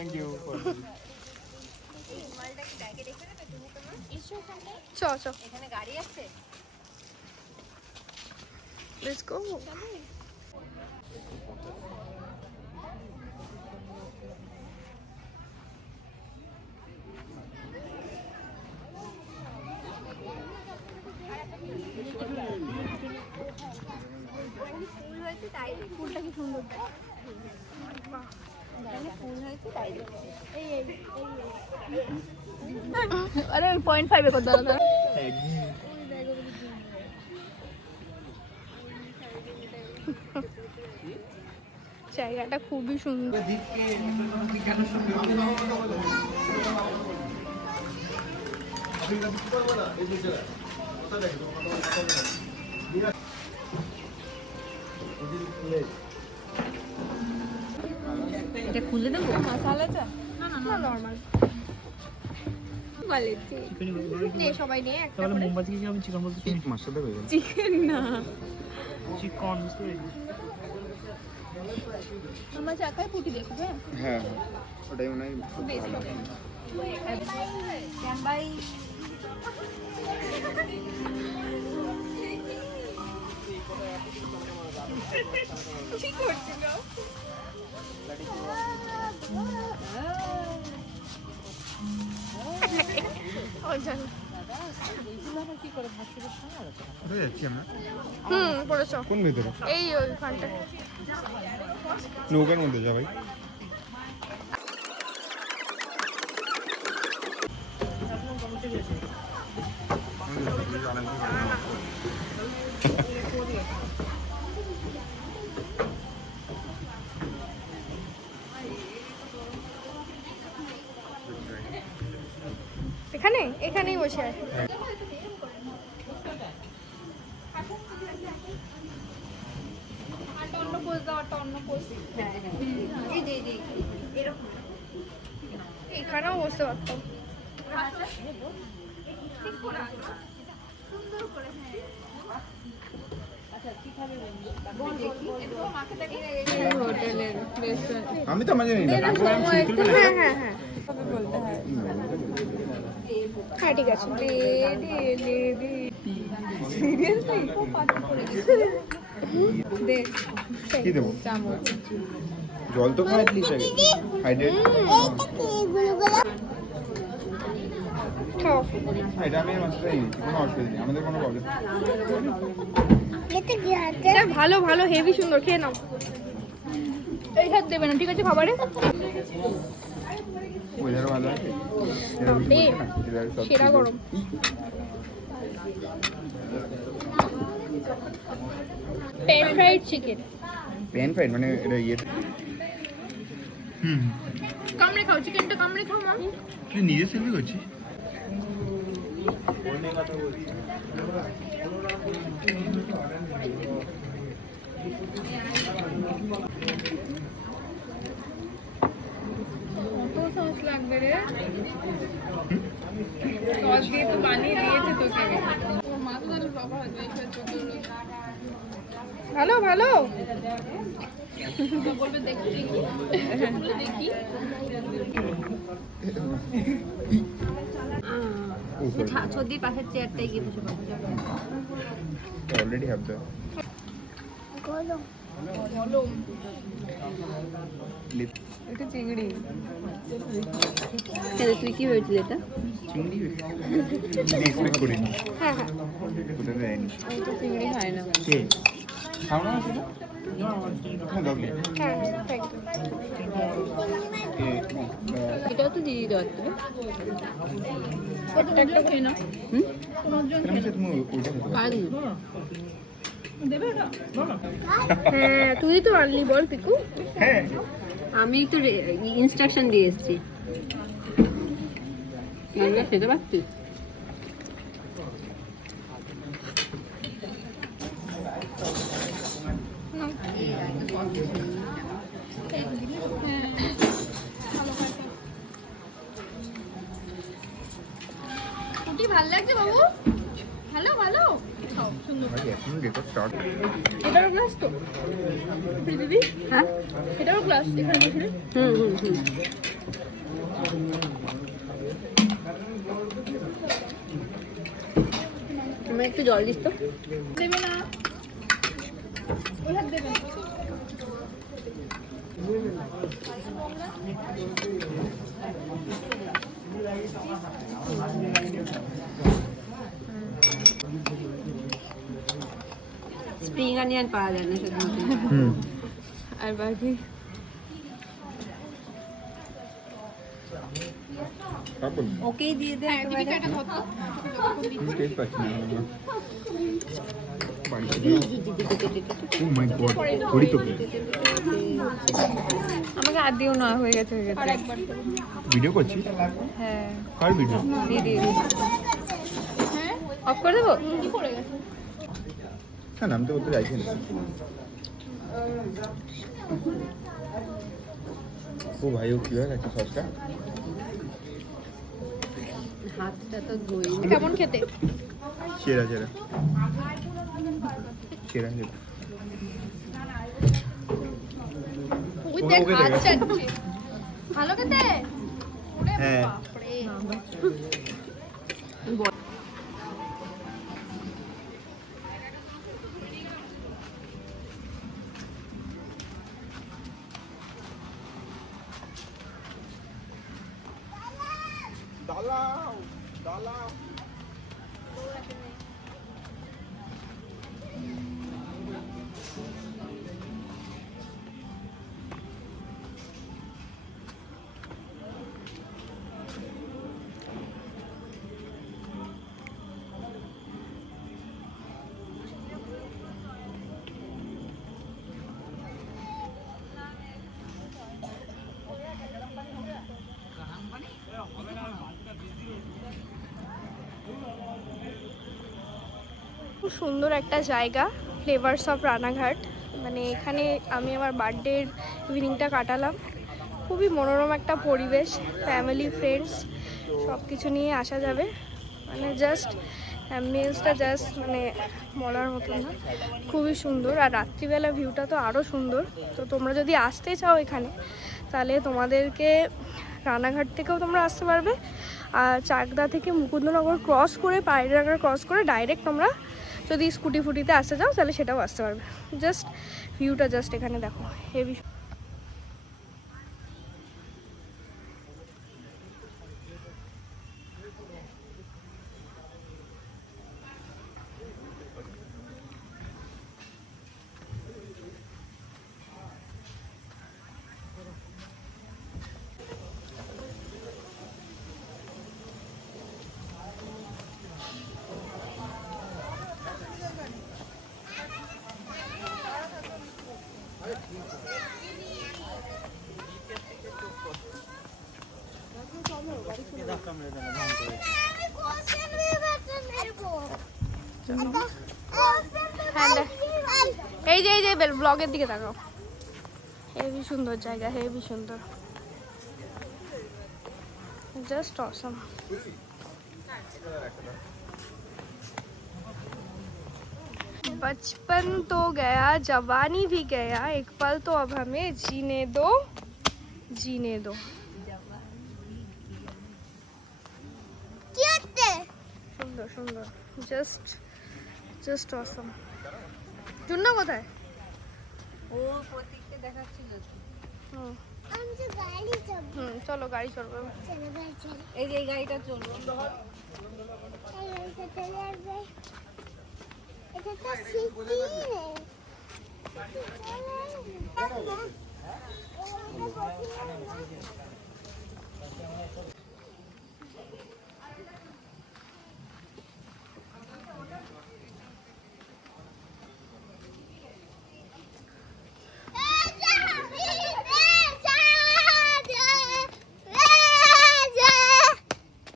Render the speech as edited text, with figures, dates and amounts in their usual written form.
Thank you so চ এখানে গাড়ি আছে লেটস গো ফুলটা কি সুন্দর আরে 0.5 এ কত দাদা জায়গাটা খুবই সুন্দর এটা খুলে দেবো মশলা চা না না না নরমাল বলেছি নে সবাই নে একটা তাহলে মুম্বাই থেকে আমি চিকেন বলতে চিকেন মশলা দেবে চিকেন না চিকেন বুঝতে পেরেছি আমরা চাকায় ফুটি দেখো হ্যাঁ হ্যাঁ ওটাই মনে হয় বেশ ভালো ক্যান বাই কি করছিল কোন ভেতরে এই ওইখানটা নৌকার মধ্যে যা ভাই এখানে এখানেই বসে আছে এখানেও বসতে পারতাম আমি তো মাঝে নিলাম হ্যাঁ হ্যাঁ হ্যাঁ হ্যাঁ ঠিক আছে দেখ কি দেবো জল তো খাই প্লিজ আগে হাইড্রেট এটা আমি মাছটাই নিচ্ছি কোনো অসুবিধা নেই আমাদের কোনো প্রবলেম এটা ভালো ভালো হেভি সুন্দর খেয়ে নাও এই হাত দেবে না ঠিক আছে খাবারে ওয়েদার ভালো আছে সেরা গরম pan fried chicken pan fried মানে এটা ইয়ে কামড়ে খাও চিকেনটা কামড়ে খাও মা তুই নিজে সেলফি করছিস কত সস লাগবে রে সস দিয়ে তো বানিয়ে দিয়েছে তোকে ভালো ভালো বলবে দেখি দেখি ছদির পাশের চেয়ারটাই গিয়ে বসে পাবো অলরেডি হ্যাভ দ্য এটা চিংড়ি তুই কি হয়েছিল এটা চিংড়ি এক্সপেক্ট করিনি হ্যাঁ হ্যাঁ ওটা দেয়নি আমি তো চিংড়ি খাই না কে খাও না সেটা হ্যাঁ দাও প্লিজ হ্যাঁ থ্যাংক ইউ এটাও তো দিয়ে দিতে পারতো একটা একটা খেয়ে নাও তুমি ওইটা খেতে আর দিন হ্যাঁ তুই তো আনলি বল পিকু হ্যাঁ আমি তো ইনস্ট্রাকশন দিয়ে এসেছি খেতে পারছিস কুটি ভালো লাগছে বাবু ভালো ভালো সুন্দর ভাই এখন রেকর্ড স্টার্ট এটারও গ্লাস তো দিদি হ্যাঁ এটারও গ্লাস এখানে বসে হুম তুমি একটু জল দিস তো। দেবে না, ওই হাত দেবে না। স্প্রিং অনিয়ন পাওয়া যায় না শুধু। আর বাকি ওকেই দিয়ে দে একেবারে। টেস্ট পাচ্ছি না। ও মাই গড, করি তো কি? আমাকে আর দিও না, হয়ে গেছে হয়ে গেছে। ভিডিও করছি? হ্যাঁ কার ভিডিও? দিদি অফ করে দেবো। কি পড়ে গেছে? না নামতে বলতে চাইছি না। ও ভাই, ও কি হয়ে গেছে সসটা? হাতটা তো ধুই। কেমন খেতে? চেরা চেরা চেরা চেরা। ওই দেখ ওকে হাত দেখে। চাটছে। ভালো খেতে? ওরে হ্যাঁ। বাপরে। দালাও দালাও। খুব সুন্দর একটা জায়গা, ফ্লেভারস অফ রানাঘাট। মানে এখানে আমি আমার বার্থডের ইভিনিংটা কাটালাম। খুবই মনোরম একটা পরিবেশ, ফ্যামিলি ফ্রেন্ডস সব কিছু নিয়ে আসা যাবে। মানে জাস্ট অ্যাম্বিয়েন্সটা জাস্ট মানে বলার মতো না, খুবই সুন্দর। আর রাত্রিবেলা ভিউটা তো আরও সুন্দর। তো তোমরা যদি আসতে চাও এখানে, তাহলে তোমাদেরকে রানাঘাট থেকেও তোমরা আসতে পারবে। আর চাকদা থেকে মুকুন্দনগর ক্রস করে, পায়রাঘাট ক্রস করে ডাইরেক্ট তোমরা যদি স্কুটি ফুটিতে আসতে চাও তাহলে সেটাও আসতে পারবে। জাস্ট ভিউটা জাস্ট এখানে দেখো, হেভি। এই যে ব্লগের দিকে তাকাও, হেভি সুন্দর জায়গা, হেভি সুন্দর, জাস্ট অসম। बचपन तो गया, जवानी भी गया, एक पल तो अब हमें जीने दो, जीने दो। সুন্দর সুন্দর, জাস্ট জাস্ট অসম। জুন্না কোথায়? ও প্রতীককে দেখাচ্ছিল। চলো গাড়ি চলবে। এই যে এই গাড়িটা চলবে। এটা তো সিটি